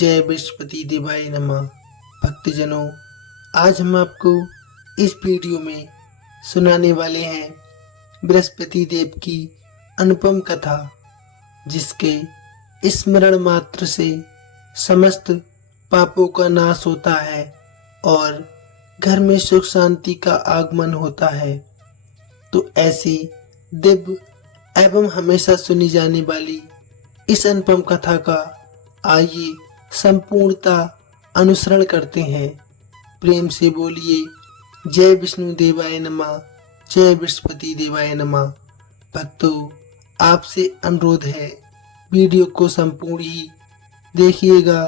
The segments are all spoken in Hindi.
जय बृहस्पति देवाय नमः। भक्तजनों, आज हम आपको इस वीडियो में सुनाने वाले हैं बृहस्पति देव की अनुपम कथा, जिसके स्मरण मात्र से समस्त पापों का नाश होता है और घर में सुख शांति का आगमन होता है। तो ऐसी दिव्य एवं हमेशा सुनी जाने वाली इस अनुपम कथा का आइए संपूर्णता अनुसरण करते हैं। प्रेम से बोलिए जय विष्णु देवाय नमः, जय बृहस्पति देवाय नमः। भक्तों, आपसे अनुरोध है, वीडियो को संपूर्ण ही देखिएगा,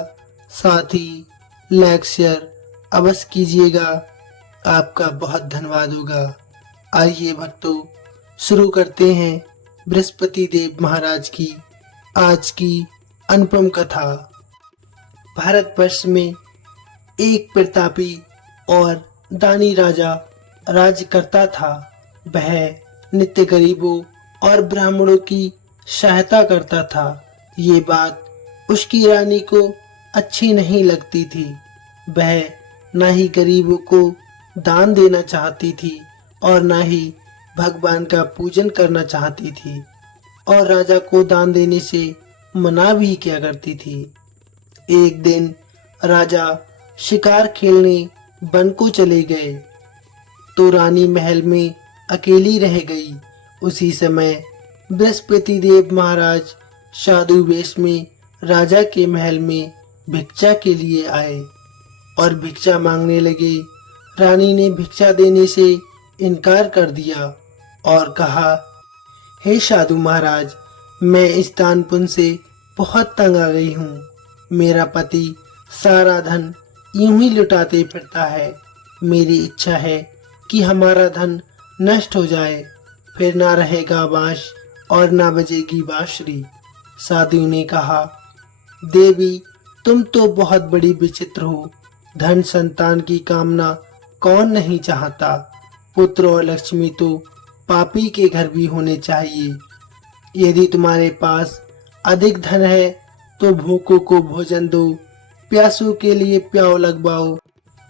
साथ ही लाइक शेयर अवश्य कीजिएगा, आपका बहुत धन्यवाद होगा। आइए भक्तों, शुरू करते हैं बृहस्पति देव महाराज की आज की अनुपम कथा। भारतवर्ष में एक प्रतापी और दानी राजा राज्य करता था। वह नित्य गरीबों और ब्राह्मणों की सहायता करता था। ये बात उसकी रानी को अच्छी नहीं लगती थी। वह न ही गरीबों को दान देना चाहती थी और न ही भगवान का पूजन करना चाहती थी, और राजा को दान देने से मना भी किया करती थी। एक दिन राजा शिकार खेलने वन को चले गए तो रानी महल में अकेली रह गई। उसी समय बृहस्पति देव महाराज साधु वेश में राजा के महल में भिक्षा के लिए आए और भिक्षा मांगने लगे। रानी ने भिक्षा देने से इनकार कर दिया और कहा, हे साधु महाराज, मैं इस दान पुण्य से बहुत तंग आ गई हूँ। मेरा पति सारा धन यूं ही लुटाते फिरता है। मेरी इच्छा है कि हमारा धन नष्ट हो जाए, फिर ना रहेगा बांस और ना बजेगी बांसुरी। साधु ने कहा, देवी, तुम तो बहुत बड़ी विचित्र हो। धन संतान की कामना कौन नहीं चाहता। पुत्र और लक्ष्मी तो पापी के घर भी होने चाहिए। यदि तुम्हारे पास अधिक धन है तो भूखों को भोजन दो, प्यासों के लिए प्याऊ लगवाओ,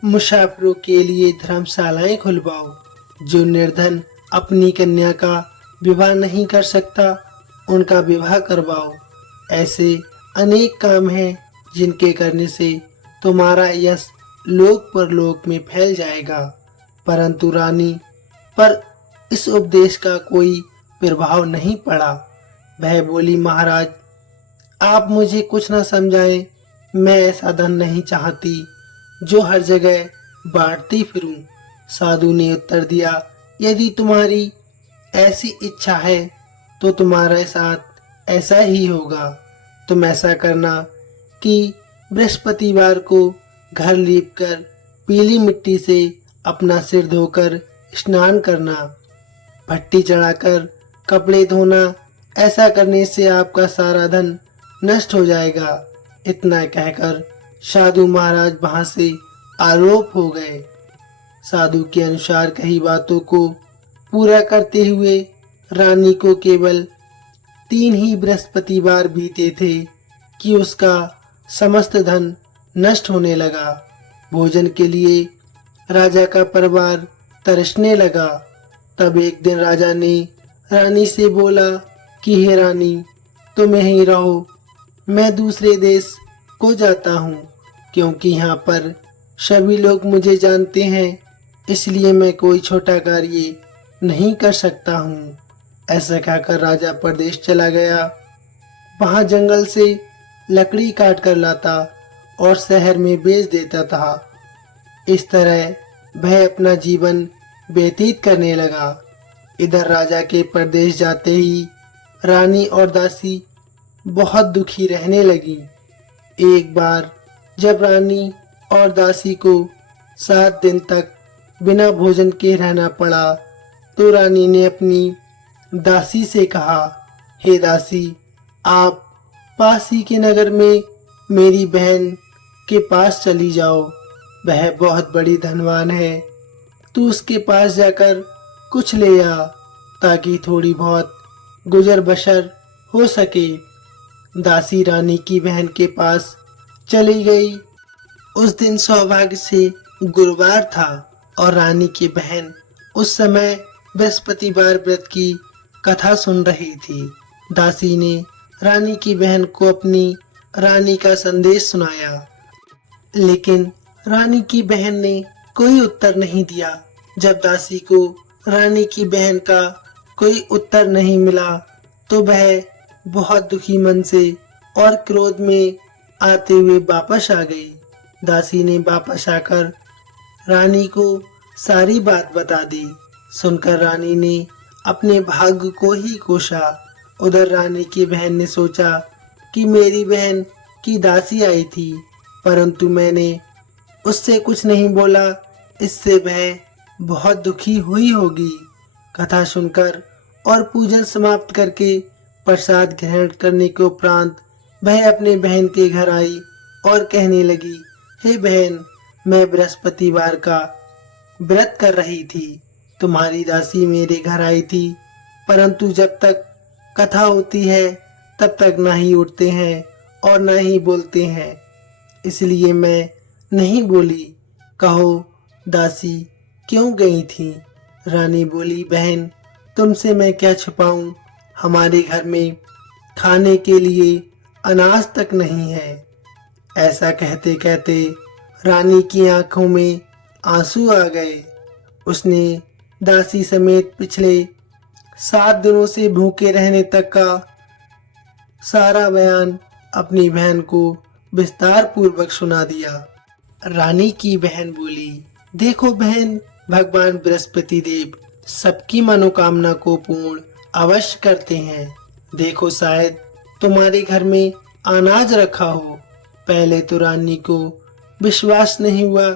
मुसाफिरों के लिए धर्मशालाएं खुलवाओ। जो निर्धन अपनी कन्या का विवाह नहीं कर सकता, उनका विवाह करवाओ। ऐसे अनेक काम हैं जिनके करने से तुम्हारा यश लोक परलोक में फैल जाएगा। परंतु रानी पर इस उपदेश का कोई प्रभाव नहीं पड़ा। वह बोली, महाराज, आप मुझे कुछ न समझाएं। मैं ऐसा धन नहीं चाहती जो हर जगह बांटती फिरूं। साधु ने उत्तर दिया, यदि तुम्हारी ऐसी इच्छा है तो तुम्हारे साथ ऐसा ही होगा। तुम ऐसा करना कि बृहस्पतिवार को घर लीपकर पीली मिट्टी से अपना सिर धोकर स्नान करना, भट्टी चढ़ाकर कपड़े धोना। ऐसा करने से आपका सारा धन नष्ट हो जाएगा। इतना कहकर साधु महाराज वहां से आलोप हो गए। साधु के अनुसार कही बातों को पूरा करते हुए रानी को केवल 3 ही बृहस्पतिवार बीते थे कि उसका समस्त धन नष्ट होने लगा। भोजन के लिए राजा का परिवार तरसने लगा। तब एक दिन राजा ने रानी से बोला कि हे रानी, तुम यहीं रहो, मैं दूसरे देश को जाता हूँ, क्योंकि यहाँ पर सभी लोग मुझे जानते हैं, इसलिए मैं कोई छोटा कार्य नहीं कर सकता हूँ। ऐसा कहकर राजा प्रदेश चला गया। वहाँ जंगल से लकड़ी काट कर लाता और शहर में बेच देता था। इस तरह वह अपना जीवन व्यतीत करने लगा। इधर राजा के प्रदेश जाते ही रानी और दासी बहुत दुखी रहने लगी। एक बार जब रानी और दासी को 7 दिन तक बिना भोजन के रहना पड़ा तो रानी ने अपनी दासी से कहा, हे दासी, आप पास ही के नगर में मेरी बहन के पास चली जाओ। वह बहुत बड़ी धनवान है। तू उसके पास जाकर कुछ ले आ, ताकि थोड़ी बहुत गुजर बसर हो सके। दासी रानी की बहन के पास चली गई। उस दिन सौभाग्य से गुरुवार था और रानी की बहन उस समय बृहस्पतिवार व्रत की कथा सुन रही थी। दासी ने रानी की बहन को अपनी रानी का संदेश सुनाया, लेकिन रानी की बहन ने कोई उत्तर नहीं दिया। जब दासी को रानी की बहन का कोई उत्तर नहीं मिला तो वह बहुत दुखी मन से और क्रोध में आते हुए वापस आ गई। दासी ने वापस आकर रानी को सारी बात बता दी। सुनकर रानी ने अपने भाग्य को ही कोसा। उधर रानी की बहन ने सोचा कि मेरी बहन की दासी आई थी, परंतु मैंने उससे कुछ नहीं बोला, इससे वह बहुत दुखी हुई होगी। कथा सुनकर और पूजन समाप्त करके प्रसाद ग्रहण करने के उपरांत वह अपने बहन के घर आई और कहने लगी, हे बहन, मैं बृहस्पतिवार का व्रत कर रही थी। तुम्हारी दासी मेरे घर आई थी, परंतु जब तक कथा होती है तब तक ना ही उठते हैं और ना ही बोलते हैं, इसलिए मैं नहीं बोली। कहो दासी क्यों गई थी? रानी बोली, बहन तुमसे मैं क्या छुपाऊं, हमारे घर में खाने के लिए अनाज तक नहीं है। ऐसा कहते कहते रानी की आंखों में आंसू आ गए। उसने दासी समेत पिछले 7 दिनों से भूखे रहने तक का सारा बयान अपनी बहन को विस्तार पूर्वक सुना दिया। रानी की बहन बोली, देखो बहन, भगवान बृहस्पति देव सबकी मनोकामना को पूर्ण अवश्य करते हैं। देखो शायद तुम्हारे घर में अनाज रखा हो। पहले तो रानी को विश्वास नहीं हुआ,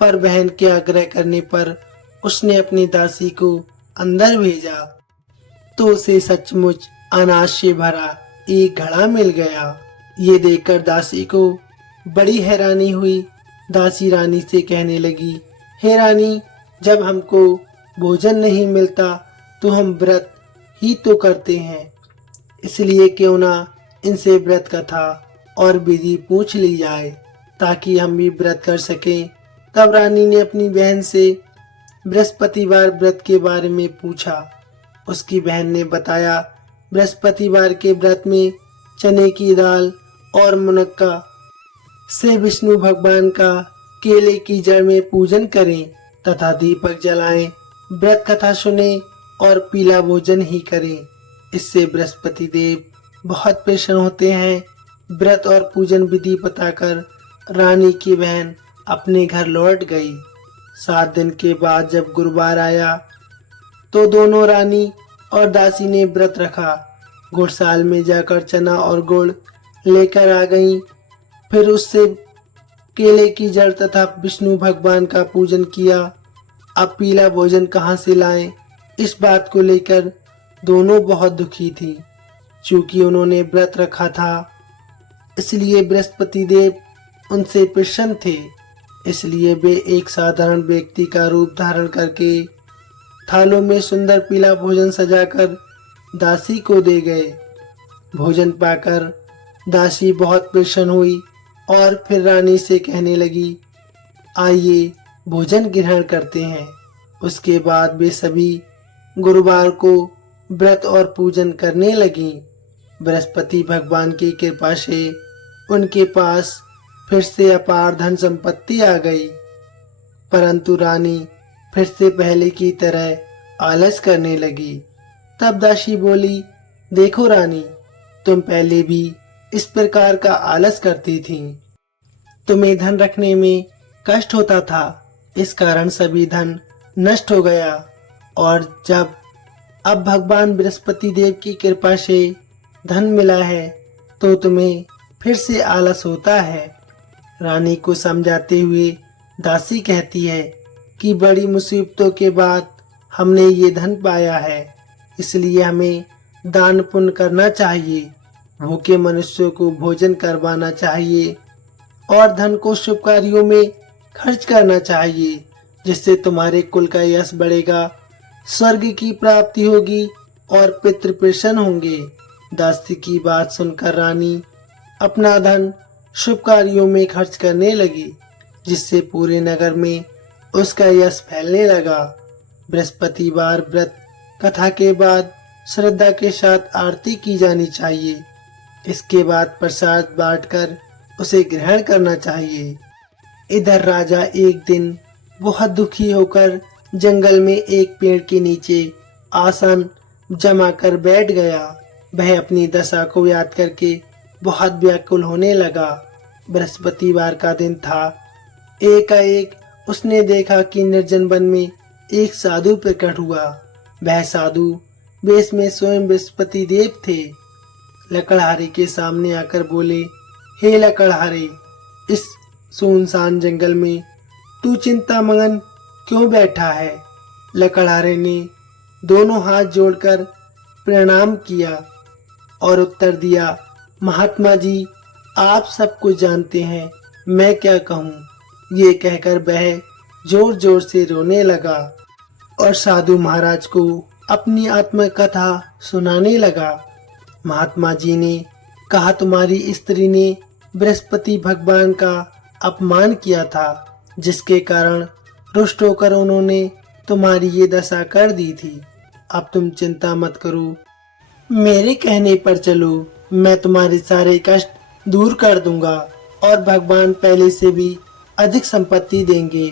पर बहन के आग्रह करने पर उसने अपनी दासी को अंदर भेजा तो उसे सचमुच अनाज से भरा एक घड़ा मिल गया। ये देखकर दासी को बड़ी हैरानी हुई। दासी रानी से कहने लगी, हे रानी, जब हमको भोजन नहीं मिलता तो हम व्रत ही तो करते हैं, इसलिए क्यों ना इनसे व्रत कथा और विधि पूछ ली जाए ताकि हम भी व्रत कर सकें। तब रानी ने अपनी बहन से बृहस्पतिवार व्रत के बारे में पूछा। उसकी बहन ने बताया, बृहस्पतिवार के व्रत में चने की दाल और मुनक्का से विष्णु भगवान का केले की जड़ में पूजन करें तथा दीपक जलाएं, व्रत कथा सुने और पीला भोजन ही करें। इससे बृहस्पति देव बहुत प्रसन्न होते हैं। व्रत और पूजन विधि बताकर रानी की बहन अपने घर लौट गई। 7 दिन के बाद जब गुरुवार आया तो दोनों रानी और दासी ने व्रत रखा। गुड़साल में जाकर चना और गुड़ लेकर आ गईं। फिर उससे केले की जड़ तथा विष्णु भगवान का पूजन किया। अब पीला भोजन कहाँ से लाएं, इस बात को लेकर दोनों बहुत दुखी थी। चूंकि उन्होंने व्रत रखा था इसलिए बृहस्पति देव उनसे प्रसन्न थे, इसलिए वे एक साधारण व्यक्ति का रूप धारण करके थालों में सुंदर पीला भोजन सजाकर दासी को दे गए। भोजन पाकर दासी बहुत प्रसन्न हुई और फिर रानी से कहने लगी, आइए भोजन ग्रहण करते हैं। उसके बाद वे सभी गुरुवार को व्रत और पूजन करने लगीं। बृहस्पति भगवान की कृपा से उनके पास फिर से अपार धन संपत्ति आ गई, परंतु रानी फिर से पहले की तरह आलस करने लगी। तब दासी बोली, देखो रानी, तुम पहले भी इस प्रकार का आलस करती थी। तुम्हें धन रखने में कष्ट होता था, इस कारण सभी धन नष्ट हो गया, और जब अब भगवान बृहस्पति देव की कृपा से धन मिला है तो तुम्हें फिर से आलस होता है। रानी को समझाते हुए दासी कहती है कि बड़ी मुसीबतों के बाद हमने ये धन पाया है, इसलिए हमें दान पुण्य करना चाहिए, भूखे मनुष्यों को भोजन करवाना चाहिए और धन को शुभ कार्यों में खर्च करना चाहिए, जिससे तुम्हारे कुल का यश बढ़ेगा, स्वर्ग की प्राप्ति होगी और पितृ प्रसन्न होंगे। दासी की बात सुनकर रानी अपना धन शुभ कार्यों में खर्च करने लगी, जिससे पूरे नगर में उसका यश फैलने लगा। बृहस्पतिवार व्रत कथा के बाद श्रद्धा के साथ आरती की जानी चाहिए। इसके बाद प्रसाद बांटकर उसे ग्रहण करना चाहिए। इधर राजा एक दिन बहुत दुखी होकर जंगल में एक पेड़ के नीचे आसन जमा कर बैठ गया। वह अपनी दशा को याद करके बहुत व्याकुल होने लगा। बृहस्पतिवार का दिन था। एकाएक उसने देखा कि निर्जन वन में एक साधु प्रकट हुआ। वह साधु वेश में स्वयं बृहस्पति देव थे। लकड़हारे के सामने आकर बोले, हे लकड़हारे, इस सुनसान जंगल में तू चिंता मगन क्यों बैठा है? लकड़हारे ने दोनों हाथ जोड़कर प्रणाम किया और उत्तर दिया, महात्मा जी, आप सब कुछ जानते हैं, मैं क्या कहूँ। ये कहकर वह जोर जोर से रोने लगा और साधु महाराज को अपनी आत्मकथा सुनाने लगा। महात्मा जी ने कहा, तुम्हारी स्त्री ने बृहस्पति भगवान का अपमान किया था, जिसके कारण रुष्ट होकर उन्होंने तुम्हारी ये दशा कर दी थी। अब तुम चिंता मत करो, मेरे कहने पर चलो, मैं तुम्हारे सारे कष्ट दूर कर दूंगा और भगवान पहले से भी अधिक संपत्ति देंगे।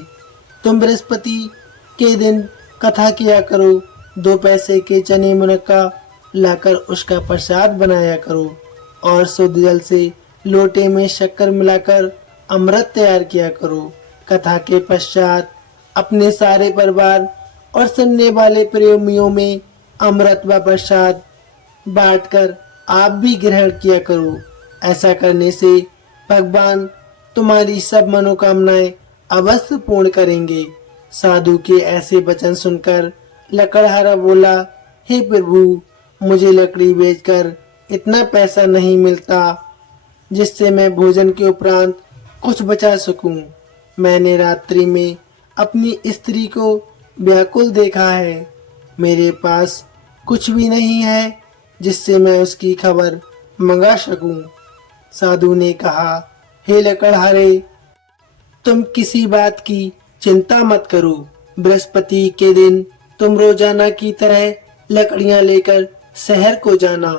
तुम बृहस्पति के दिन कथा किया करो, 2 पैसे के चने मुनक्का लाकर उसका प्रसाद बनाया करो और शुद्ध जल से लोटे में शक्कर मिलाकर अमृत तैयार किया करो। कथा के पश्चात अपने सारे परिवार और सुनने वाले प्रेमियों में अमृत व प्रसाद बांटकर आप भी ग्रहण किया करो। ऐसा करने से भगवान तुम्हारी सब मनोकामनाएं अवश्य पूर्ण करेंगे। साधु के ऐसे वचन सुनकर लकड़हारा बोला, हे प्रभु, मुझे लकड़ी बेचकर इतना पैसा नहीं मिलता जिससे मैं भोजन के उपरांत कुछ बचा सकूं। मैंने रात्रि में अपनी स्त्री को व्याकुल देखा है। मेरे पास कुछ भी नहीं है जिससे मैं उसकी खबर मंगा सकूं। साधु ने कहा, हे लकड़हारे, तुम किसी बात की चिंता मत करो। बृहस्पति के दिन तुम रोजाना की तरह लकड़ियां लेकर शहर को जाना।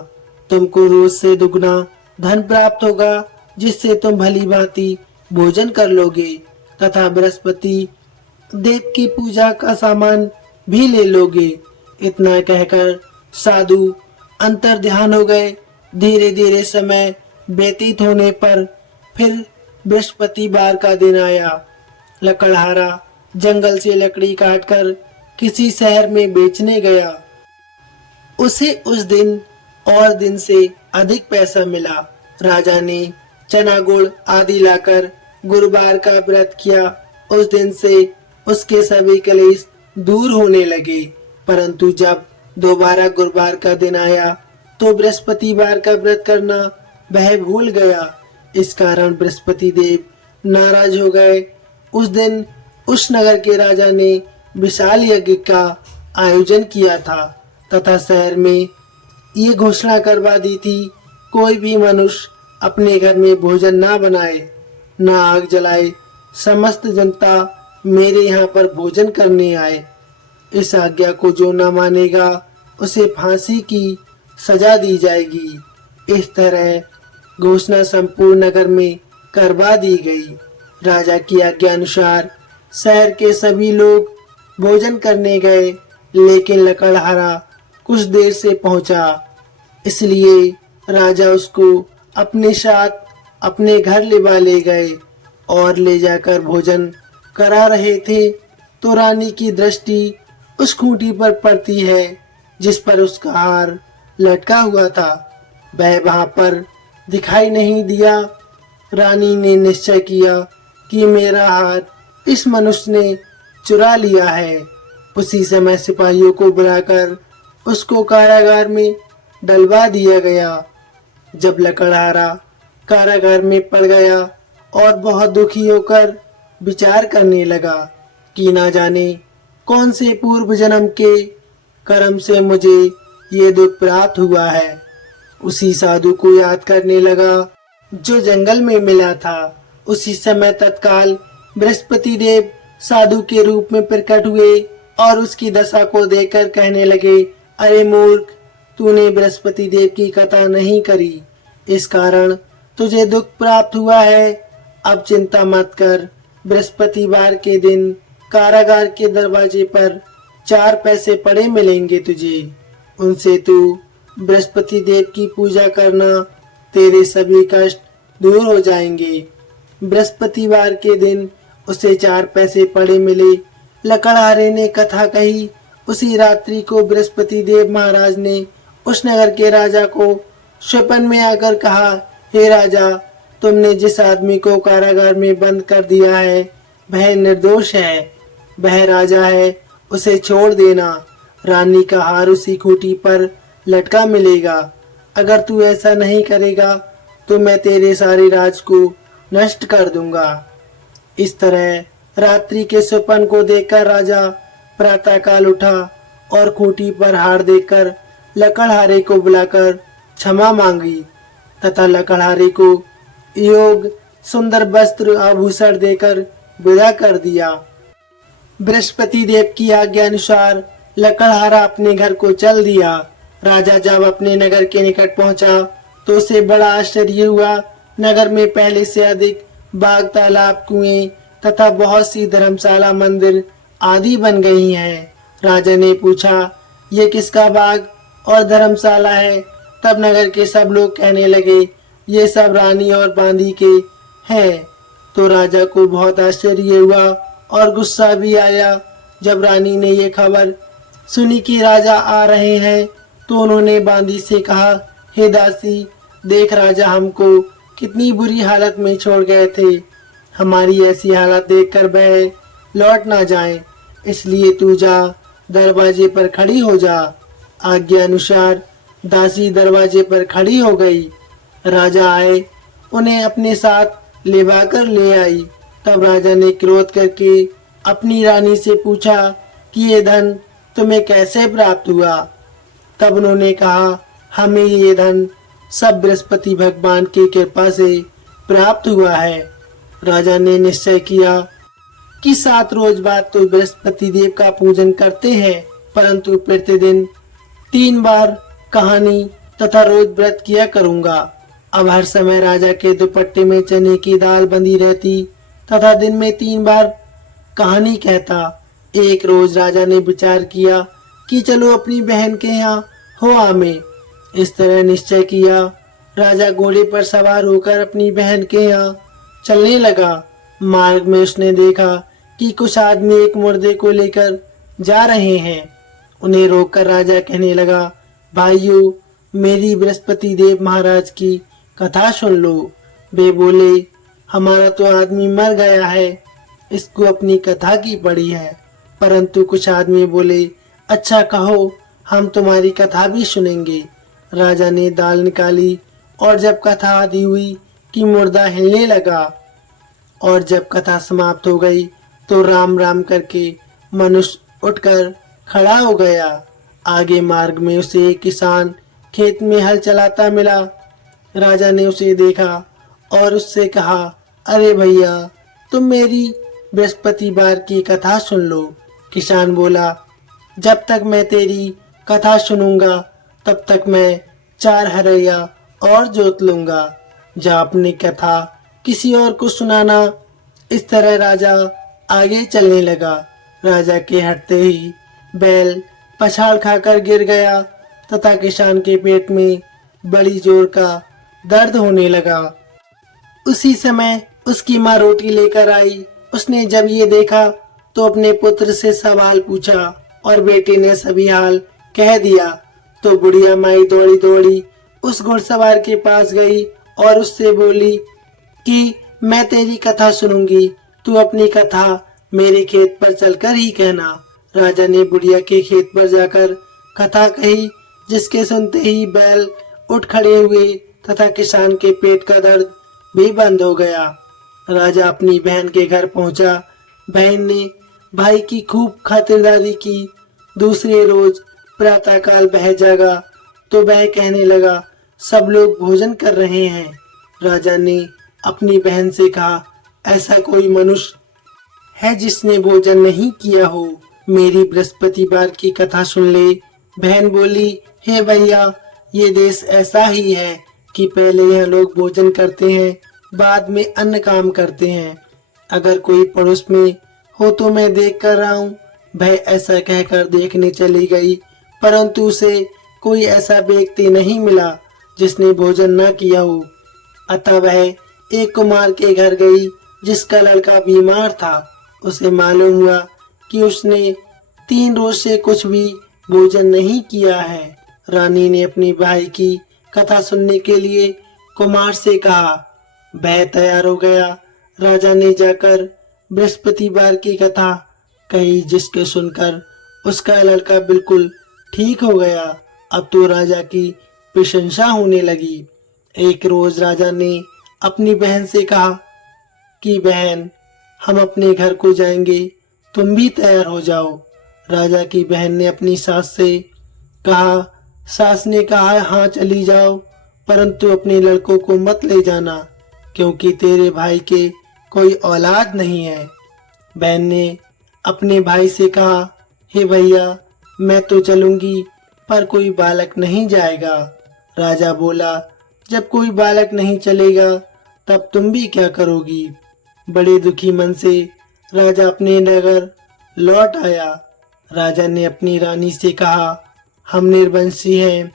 तुमको रोज से दुगना धन प्राप्त होगा, जिससे तुम भली भांति भोजन कर लोगे तथा बृहस्पति देव की पूजा का सामान भी ले लोगे। इतना कहकर साधु अंतर ध्यान हो गए। धीरे धीरे समय व्यतीत होने पर फिर बृहस्पतिवार का दिन आया। लकड़हारा जंगल से लकड़ी काटकर किसी शहर में बेचने गया। उसे उस दिन और दिन से अधिक पैसा मिला। राजा ने चना गुड़ आदि लाकर गुरुवार का व्रत किया। उस दिन से उसके सभी कलेश दूर होने लगे। परंतु जब दोबारा गुरुवार का दिन आया तो बृहस्पतिवार का व्रत करना वह भूल गया। इस कारण बृहस्पति देव नाराज हो गए। उस दिन उस नगर के राजा ने विशाल यज्ञ का आयोजन किया था तथा शहर में ये घोषणा करवा दी थी, कोई भी मनुष्य अपने घर में भोजन ना बनाए, ना आग जलाए। समस्त जनता मेरे यहाँ पर भोजन करने आए। इस आज्ञा को जो न मानेगा उसे फांसी की सजा दी जाएगी। इस तरह घोषणा संपूर्ण नगर में करवा दी गई। राजा की आज्ञा अनुसार शहर के सभी लोग भोजन करने गए, लेकिन लकड़हारा कुछ देर से पहुंचा, इसलिए राजा उसको अपने साथ अपने घर ले गए और ले जाकर भोजन करा रहे थे तो रानी की दृष्टि उस खूंटी पर पड़ती है जिस पर उसका हार लटका हुआ था। वह वहां पर दिखाई नहीं दिया। रानी ने निश्चय किया कि मेरा हार इस मनुष्य ने चुरा लिया है। उसी समय सिपाहियों को बुलाकर उसको कारागार में डलवा दिया गया। जब लकड़हारा कारागार में पड़ गया और बहुत दुखी होकर विचार करने लगा कि ना जाने कौन से पूर्व जन्म के कर्म से मुझे ये दुख प्राप्त हुआ है। उसी साधु को याद करने लगा। जो जंगल में मिला था। उसी समय तत्काल बृहस्पति देव साधु के रूप में प्रकट हुए और उसकी दशा को देखकर कहने लगे, अरे मूर्ख, तूने बृहस्पति देव की कथा नहीं करी, इस कारण तुझे दुख प्राप्त हुआ है। अब चिंता मत कर, बृहस्पतिवार के दिन कारागार के दरवाजे पर 4 पैसे पड़े मिलेंगे तुझे। उनसे तू बृहस्पति देव की पूजा करना, तेरे सभी कष्ट दूर हो जाएंगे। बृहस्पतिवार के दिन उसे 4 पैसे पड़े मिले। लकड़हारे ने कथा कही। उसी रात्रि को बृहस्पति देव महाराज ने उस नगर के राजा को स्वप्न में आकर कहा, हे राजा, तुमने जिस आदमी को कारागार में बंद कर दिया है वह निर्दोष है, वह राजा है, उसे छोड़ देना। रानी का हार उसी खूंटी पर लटका मिलेगा। अगर तू ऐसा नहीं करेगा तो मैं तेरे सारे राज को नष्ट कर दूंगा। इस तरह रात्रि के स्वप्न को देखकर राजा प्रातःकाल उठा और खूंटी पर हार देखकर लकड़हारे को बुलाकर क्षमा मांगी तथा लकड़हारे को योग सुंदर वस्त्र आभूषण देकर विदा कर दिया। बृहस्पति देव की आज्ञा अनुसार लकड़हारा अपने घर को चल दिया। राजा जब अपने नगर के निकट पहुंचा तो उसे बड़ा आश्चर्य हुआ। नगर में पहले से अधिक बाग, तालाब, कुएं तथा बहुत सी धर्मशाला, मंदिर आदि बन गई हैं। राजा ने पूछा, ये किसका बाग और धर्मशाला है? तब नगर के सब लोग कहने लगे, ये सब रानी और बांदी के हैं। तो राजा को बहुत आश्चर्य हुआ और गुस्सा भी आया। जब रानी ने ये खबर सुनी कि राजा आ रहे हैं तो उन्होंने बांदी से कहा, हे दासी, देख राजा हमको कितनी बुरी हालत में छोड़ गए थे। हमारी ऐसी हालत देखकर वह लौट ना जाए, इसलिए तू जा, दरवाजे पर खड़ी हो जा। आज्ञा अनुसार दासी दरवाजे पर खड़ी हो गई। राजा आए, उन्हें अपने साथ लेवाकर ले आई। तब राजा ने क्रोध करके अपनी रानी से पूछा कि ये धन तुम्हें कैसे प्राप्त हुआ? तब उन्होंने कहा, हमें ये धन सब बृहस्पति भगवान की कृपा से प्राप्त हुआ है। राजा ने निश्चय किया कि 7 रोज बाद तो बृहस्पति देव का पूजन करते हैं, परंतु प्रतिदिन 3 बार कहानी तथा रोज व्रत किया करूंगा। अब हर समय राजा के दुपट्टे में चने की दाल बंधी रहती तथा दिन में 3 बार कहानी कहता। एक रोज राजा ने विचार किया कि चलो अपनी बहन के यहाँ हो आमे। इस तरह निश्चय किया। राजा घोड़े पर सवार होकर अपनी बहन के यहाँ चलने लगा। मार्ग में उसने देखा कि कुछ आदमी एक मुर्दे को लेकर जा रहे हैं। उन्हें रोककर राजा कहने लगा, भाइयों, मेरी बृहस्पति देव महाराज की कथा सुन लो। वे बोले, हमारा तो आदमी मर गया है, इसको अपनी कथा की पड़ी है। परंतु कुछ आदमी बोले, अच्छा कहो, हम तुम्हारी कथा भी सुनेंगे। राजा ने दाल निकाली और जब कथा आदि हुई कि मुर्दा हिलने लगा और जब कथा समाप्त हो गई तो राम राम करके मनुष्य उठकर खड़ा हो गया। आगे मार्ग में उसे एक किसान खेत में हल चलाता मिला। राजा ने उसे देखा और उससे कहा, अरे भैया, तुम मेरी बृहस्पतिवार की कथा सुन लो। किसान बोला, जब तक मैं तेरी कथा सुनूंगा तब तक मैं 4 हरैया और जोत लूंगा। जा अपनी कथा किसी और को सुनाना। इस तरह राजा आगे चलने लगा। राजा के हटते ही बैल पछाड़ खाकर गिर गया तथा किसान के पेट में बड़ी जोर का दर्द होने लगा। उसी समय उसकी माँ रोटी लेकर आई। उसने जब ये देखा तो अपने पुत्र से सवाल पूछा और बेटे ने सभी हाल कह दिया। तो बुढ़िया माई दौड़ी दौड़ी उस घुड़सवार के पास गई और उससे बोली कि मैं तेरी कथा सुनूंगी, तू अपनी कथा मेरे खेत पर चलकर ही कहना। राजा ने बुढ़िया के खेत पर जाकर कथा कही, जिसके सुनते ही बैल उठ खड़े हुए तथा किसान के पेट का दर्द भी बंद हो गया। राजा अपनी बहन के घर पहुंचा। बहन ने भाई की खूब खातिरदारी की। दूसरे रोज प्रातःकाल वह जागा तो वह कहने लगा, सब लोग भोजन कर रहे हैं। राजा ने अपनी बहन से कहा, ऐसा कोई मनुष्य है जिसने भोजन नहीं किया हो? मेरी बृहस्पतिवार की कथा सुन ले। बहन बोली, हे भैया, ये देश ऐसा ही है कि पहले यह लोग भोजन करते हैं, बाद में अन्य काम करते हैं। अगर कोई पड़ोस में हो तो मैं देख कर रहा हूँ। वह ऐसा कहकर देखने चली गई, परंतु उसे कोई ऐसा व्यक्ति नहीं मिला जिसने भोजन न किया हो। अतः वह एक कुमार के घर गई जिसका लड़का बीमार था। उसे मालूम हुआ कि उसने 3 रोज से कुछ भी भोजन नहीं किया है। रानी ने अपनी भाई की कथा सुनने के लिए कुमार से कहा। वह तैयार हो गया। राजा ने जाकर बृहस्पतिवार की कथा कही, जिसके सुनकर उसका लड़का बिल्कुल ठीक हो गया। अब तो राजा की प्रशंसा होने लगी। एक रोज राजा ने अपनी बहन से कहा कि बहन, हम अपने घर को जाएंगे, तुम भी तैयार हो जाओ। राजा की बहन ने अपनी सास से कहा। सास ने कहा, हाँ चली जाओ, परंतु अपने लड़कों को मत ले जाना, क्योंकि तेरे भाई के कोई औलाद नहीं है। बहन ने अपने भाई से कहा, हे भैया, मैं तो चलूंगी, पर कोई बालक नहीं जाएगा। राजा बोला, जब कोई बालक नहीं चलेगा तब तुम भी क्या करोगी? बड़े दुखी मन से राजा अपने नगर लौट आया। राजा ने अपनी रानी से कहा, हम निर्वंशी हैं,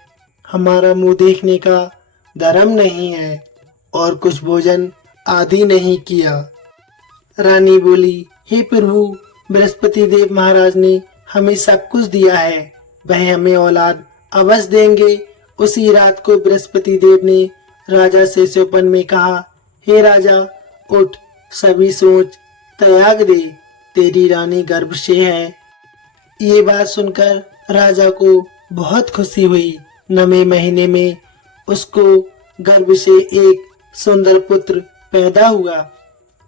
हमारा मुंह देखने का धर्म नहीं है और कुछ भोजन आदि नहीं किया। रानी बोली, हे प्रभु, बृहस्पति देव महाराज ने हमें सब कुछ दिया है, वह हमें औलाद अवश्य देंगे। उसी रात को बृहस्पति देव ने राजा से स्वप्न में कहा, हे राजा, उठ, सभी सोच त्याग दे, तेरी रानी गर्भ से है। ये बात सुनकर राजा को बहुत खुशी हुई। 9वें महीने में उसको गर्भ से एक सुंदर पुत्र पैदा हुआ।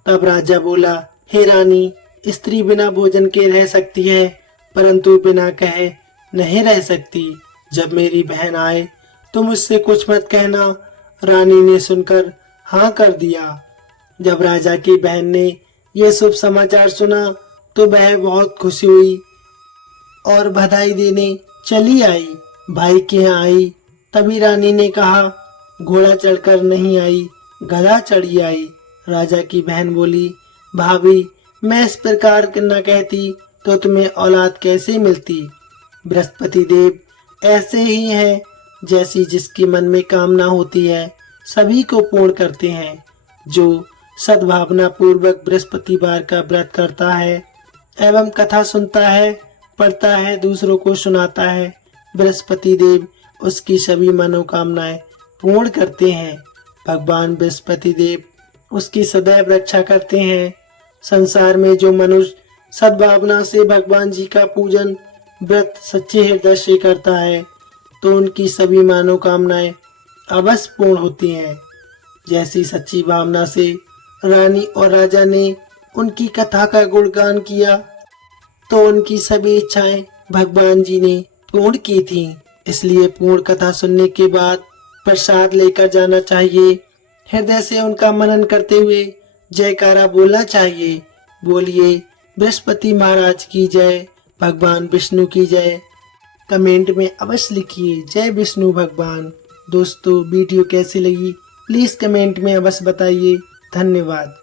तब राजा बोला, हे रानी, स्त्री बिना भोजन के रह सकती है, परंतु बिना कहे नहीं रह सकती। जब मेरी बहन आए तो मुझसे कुछ मत कहना। रानी ने सुनकर हाँ कर दिया। जब राजा की बहन ने यह शुभ समाचार सुना तो वह बहुत खुशी हुई और बधाई देने चली आई। भाई के यहाँ आई, तभी रानी ने कहा, घोड़ा चढ़कर नहीं आई, गधा चढ़ी आई। राजा की बहन बोली, भाभी, मैं इस प्रकार न कहती तो तुम्हें औलाद कैसे मिलती? बृहस्पति देव ऐसे ही हैं, जैसी जिसकी मन में कामना होती है सभी को पूर्ण करते हैं। जो सद्भावना पूर्वक बृहस्पतिवार का व्रत करता है एवं कथा सुनता है, पढ़ता है, दूसरों को सुनाता है, बृहस्पति देव उसकी सभी मनोकामनाएं पूर्ण करते हैं। भगवान बृहस्पति देव उसकी सदैव रक्षा करते हैं। संसार में जो मनुष्य सद्भावना से भगवान जी का पूजन व्रत सच्चे हृदय से करता है तो उनकी सभी मनोकामनाएं अवश्य पूर्ण होती हैं। जैसी सच्ची भावना से रानी और राजा ने उनकी कथा का गुणगान किया तो उनकी सभी इच्छाएं भगवान जी ने पूर्ण की थी। इसलिए पूर्ण कथा सुनने के बाद प्रसाद लेकर जाना चाहिए। हृदय से उनका मनन करते हुए जयकारा बोलना चाहिए। बोलिए बृहस्पति महाराज की जय, भगवान विष्णु की जय। कमेंट में अवश्य लिखिए जय विष्णु भगवान। दोस्तों, वीडियो कैसी लगी प्लीज कमेंट में अवश्य बताइए। धन्यवाद।